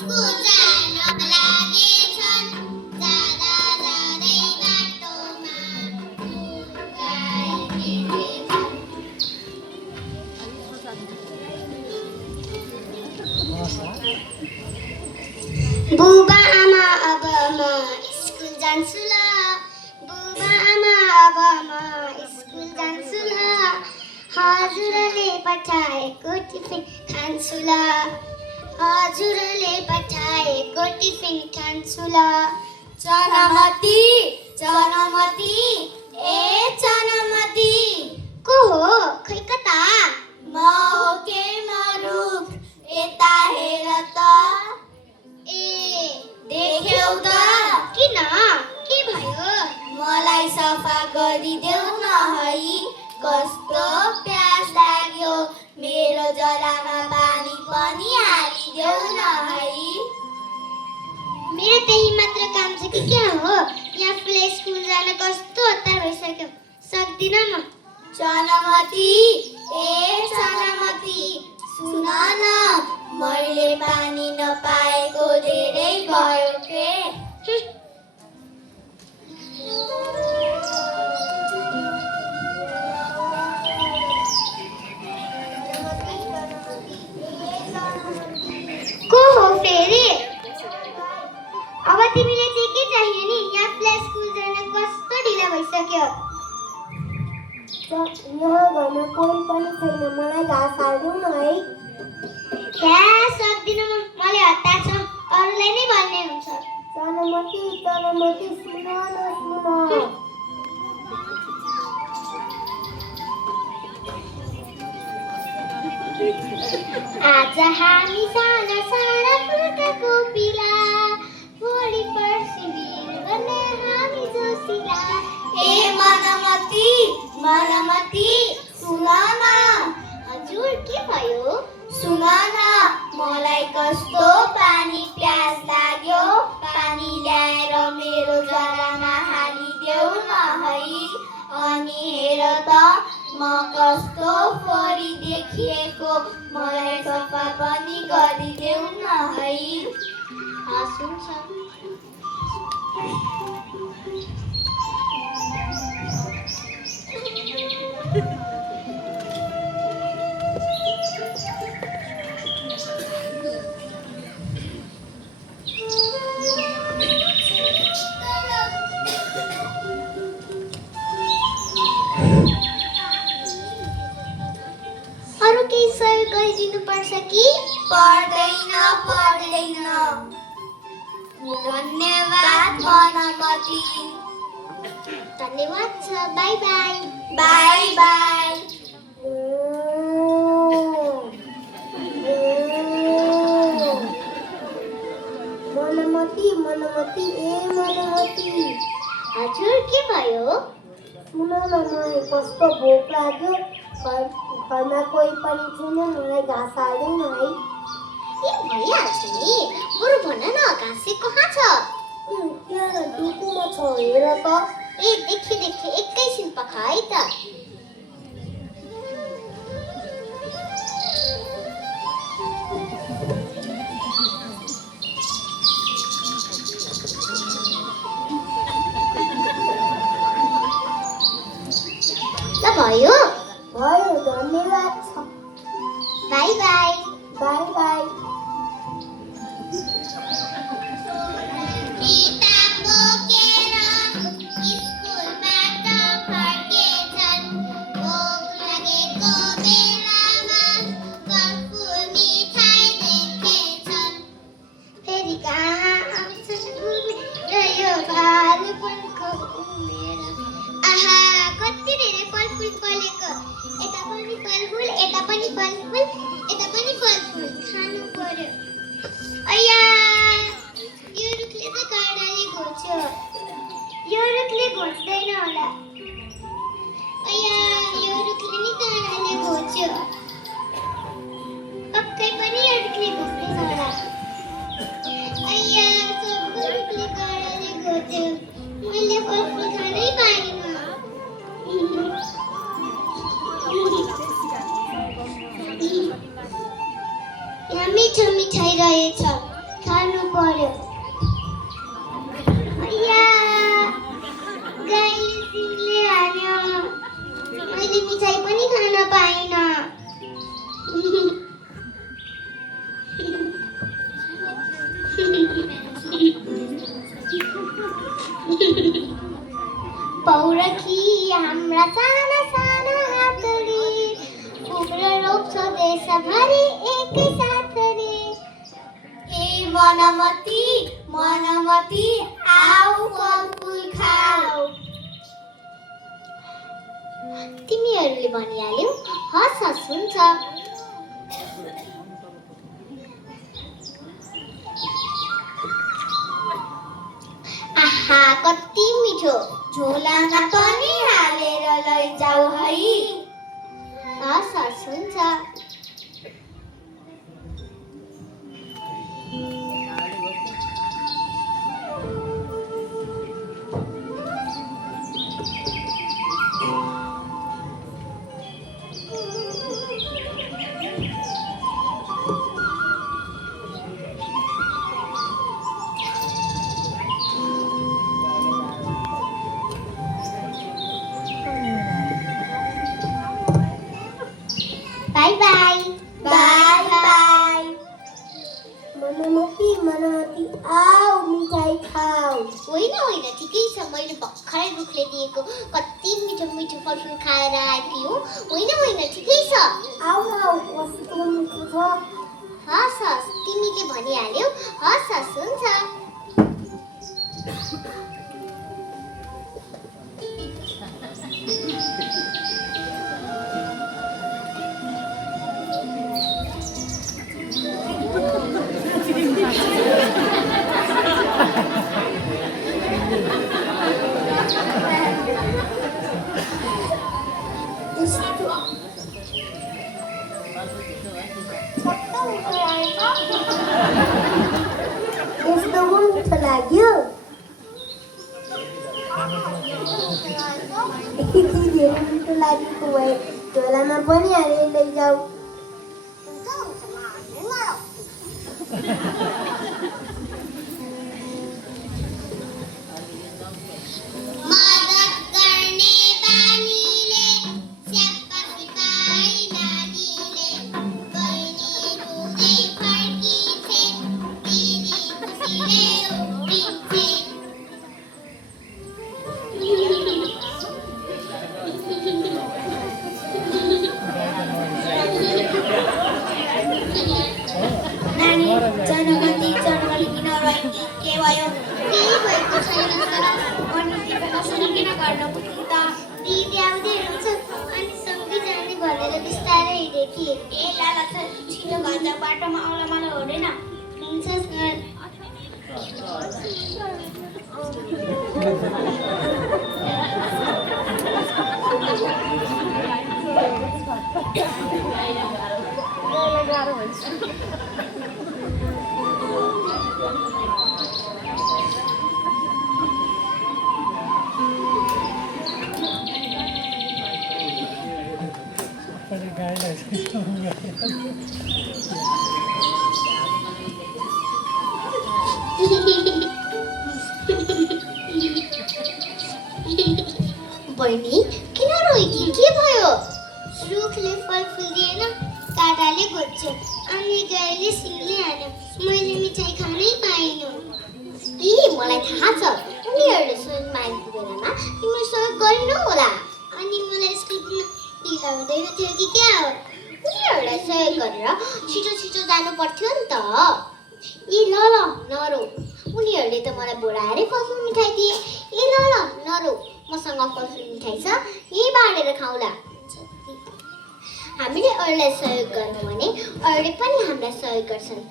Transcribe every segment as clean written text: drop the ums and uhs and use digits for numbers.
School जान लागेछन् जाँदा जाँदै बाटोमा बुबा आमा अब म स्कुल जान्छु ल बुबा आमा अब म स्कुल जान्छु ल हजुरले पठाएको टिफिन खान्छु ल हजुरले पठाएको टिफिन खान्छु ल चनामती चनामती ए चनामती को हो खै कता म हो के मरुख यता हेर त ए देख्यौ त किन के भयो मलाई सफा गरिदेऊ न है कस्तो प्यास लाग्यो मेरो जलामा पानी पनि हालिदेऊ न है मेरो त्यही मात्र काम छ कि क्या हो यहाँ स्कुल जान कस्तो हतार भइसक्यो सक्दिन म चनामती ए चनामती सुन न मैले पानी नपाएको धेरै भयो के को हो फेरि अब तिमीले चाहिँ के चाहियो नि यहाँ स्कुल जान कस्तो ढिला भइसक्यो यहाँ घरमा कोही पनि छैन मलाई घाँस हाल्दिऊ न है क्या सक्दिन मलाई हतार छ अरूलाई नै भन्ने हुन्छ चनामती चनामती सुन न सुन आज हामी साना साना फुलको पिला भोलि पर्सि बिर गर्ने हामी जोसिला ए मनमती मनमती सुन न हजुर के भयो सुन न मलाई कस्तो पानी प्यास लाग्यो पानी ल्याएर मेरो जरामा हालिदेऊ न है अनि हेर त म कस्तो फोरी देखिएको मलाई सफा पनि गरिदेऊ न है हुन्छ अरू केही सहयोग गरिदिनु पर्छ कि पर्दैन पर्दैन धन्यवाद मनमती धन्यवाद छ by by by by Manmati Manmati ए मनमती हजुर के भयो सुन न मलाई कस्तो भोक लाग्यो घरमा कोही पनि छैन मलाई घाँस हाल्दिऊ न है ए भइहाल्छ नि बरु भन न घाँस कहाँ छ त्यहाँ डुकुमा छ हेर त ए देखे एकैछिन पखा है त ल भयो भयो धन्यवाद छ बाई बाई बाई बाई घोच्दैन होला अया यो रुखले नि काँडाले घोच्यो पक्कै पनि यो रुखले घोच्दैन होला पौरखी हाम्रा साना साना हातले उम्र रोप्छ देशभरि एकै साथले ए मनमती मनमती आऊ फलफुल खाऊ तिमीहरूले भनिहाल्यौ हस हस हुन्छ आहा कति मिठो झोलामा पनि हालेर लैजाऊ है हस हस हुन्छ by by by by Manmati Manmati आऊ मिठाई खाऊ होइन होइन ठिकै छ मैले भर्खरै रुखले दिएको कति मिठो मिठो फलफुल खाएर आएकी हो होइन होइन ठिकै छ आऊ आऊ कस्तो मिठो छ हस् हस् तिमीले भनिहाल्यौ हस् हस् हुन्छ यस्तो मिठो लाग्यो यति धेरै मिठो लागेको भए झोलामा पनि हालेर लैजाऊ मद्दत गर्ने बानीले स्याप्पा सिकाइ नानीले बहिनी रुँदै फर्किन्छे दिदी खुसीले उफ्रिन्छे नानी जनगति किन रहेकी के भयो केही भएको छैन सर अनि तिमीलाई किन गर्न पुग्यो त दिदी आउँदै हुनुहुन्छ अनि सँगै जाने भनेर बिस्तारै हिँडेकी ए लाला छ छिटो घर जाऊ बाटोमा आउला मलाई हुँदैन हुन्छ सर बहिनी किन रोएकी के भयो रुखले फलफुल दिएन काँटाले घोच्यो अनि गाईले सिङले हान्यो मैले मिठाई खानै पाइनँ ए मलाई थाहा छ उनीहरूले सहयोग मागेको बेलामा तिम्रो सहयोग गरिनौ होला अनि मलाई स्कुल पुग्न ढिला हुँदैन थियो कि क्या हो उनीहरूलाई सहयोग गरेर छिटो छिटो जानु पर्थ्यो नि त ए ल ल नरो उनीहरूले त मलाई बोलाएरै फलफुल मिठाई दिए ए ल ल नरो मसँग फलफुल मिठाई छ यही बाँडेर खाउँला हामीले अरूलाई सहयोग गर्नु भने अरूले पनि हामीलाई सहयोग गर्छन्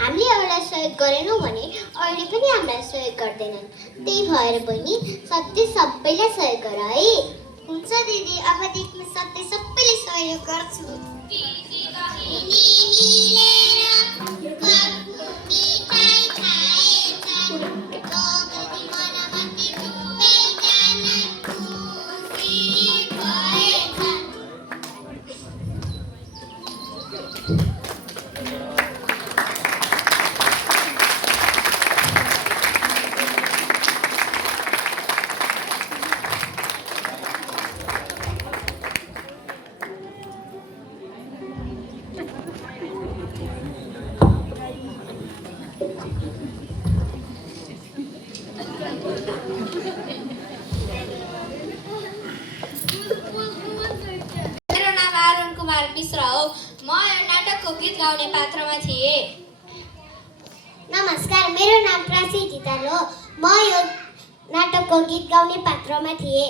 हामीले अरूलाई सहयोग गरेनौँ भने अरूले पनि हामीलाई सहयोग गर्दैनन् त्यही भएर बहिनी सधैँ सबैलाई सहयोग गर है हुन्छ दिदी अबदेखि म सधैँ सबैले सहयोग गर्छु मेरो नाम प्राची धिताल हो। म यो नाटकको गीत गाउने पात्रमा थिएँ।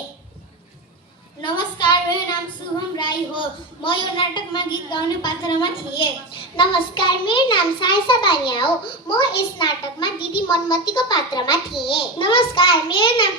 नमस्कार, मेरो नाम शुभम राई हो। म यो नाटकमा गीत गाउने पात्रमा थिएँ। नमस्कार, मेरो नाम सायसा बानिया हो। म यस नाटकमा दिदी मनमतीको पात्रमा थिएँ। नमस्कार, मेरो नाम